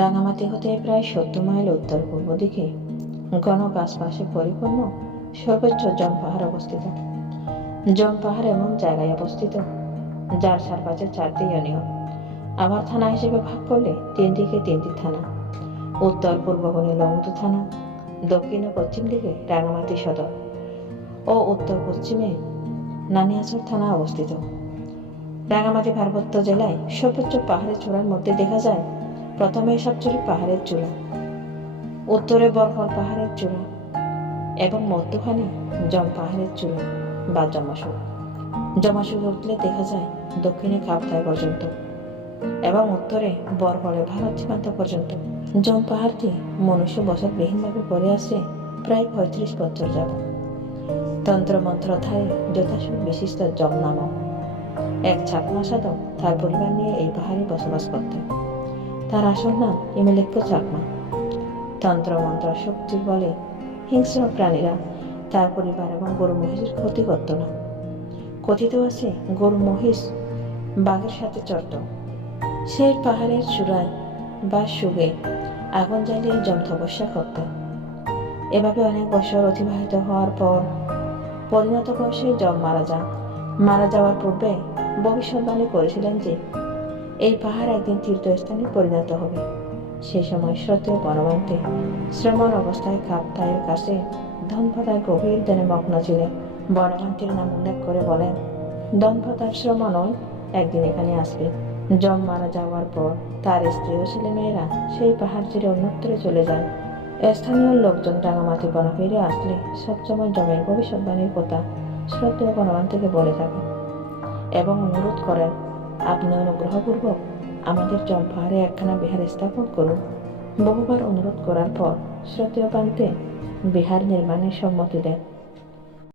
রাঙামাটি হতে প্রায় 70 মাইল উত্তর পূর্ব দিকে ঘন গাছপাশে পরিপূর্ণ সর্বোচ্চ জম পাহাড় অবস্থিত। জম পাহাড় এমন জায়গায় অবস্থিত যার চারপাশে 4টি ইউনিয়ন। আবার থানা হিসেবে ভাগ করলে 3 দিকে 3টি থানা। উত্তর পূর্ব কোণে লংদু থানা, দক্ষিণ ও পশ্চিম দিকে রাঙামাটি সদর ও উত্তর পশ্চিমে নানিয়াছড় থানা অবস্থিত। রাঙামাটি পার্বত্য জেলায় সর্বোচ্চ পাহাড়ের চূড়ার মধ্যে দেখা যায় প্রথমে সবচুরি পাহাড়ের চূড়া, উত্তরে বরফল পাহাড়ের চূড়া এবং মধ্যখানে জম পাহাড়ের চূড়া বা জমাসুর। জমাসুরে উঠলে দেখা যায় দক্ষিণে কাপ্তাই পর্যন্ত এবং উত্তরে বরফলে ভারত সীমান্ত পর্যন্ত। জম পাহাড়টি মনুষ্য বসতবিহীনভাবে পড়ে আছে প্রায় 35 বছর যাবত। তন্ত্রমন্ত্র ধারে যথাসুখ বিশিষ্ট জম নামক এক চাকমা সাধক তার পরিবার নিয়ে এই পাহাড়ে বসবাস করতেন। তার আসল নাম ইমেলেক্য চাকমা। তন্ত্রমন্ত্র শক্তির বলে হিংস্র প্রাণীরা তার পরিবার এবং গরু মহিষের ক্ষতি করত না। কথিত আছে গরু মহিষ বাঘের সাথে চড়ত। সেই পাহাড়ের চূড়ায় বা সুগে আগুন জ্বালিয়ে জম তপস্যা করতেন। এভাবে অনেক বছর অতিবাহিত হওয়ার পর পরিণত বয়সে জম মারা যান। মারা যাওয়ার পূর্বে ভবিষ্যৎবাণী করেছিলেন যে এই পাহাড় একদিন তীর্থস্থানে পরিণত হবে। সে সময় শ্রদ্ধেয় বনমান্তে শ্রমণ অবস্থায় কাপ্তাইয়ের কাছে ধনপদার গভীর ধ্যানে মগ্ন ছিলেন। বনমান্তির নাম উল্লেখ করে বলেন, ধনপদার শ্রমণই একদিন এখানে আসবে। জম মারা যাওয়ার পর তার স্ত্রী ও ছেলেমেয়েরা সেই পাহাড় ছেড়ে অন্যত্রে চলে যায়। স্থানীয় লোকজন রাঙামাটি বন ফিরে আসলে সবসময় জমের ভবিষ্যৎবাণীর কথা শ্রদ্ধেয় বনমান্তিকে বলে থাকেন এবং অনুরোধ করেন, আপনি অনুগ্রহপূর্বক আমাদের জম পাহাড়ে একখানা বিহার স্থাপন করুন। বহুবার অনুরোধ করার পর শ্রদ্ধেয় পান্তে বিহার নির্মাণের সম্মতি দেন।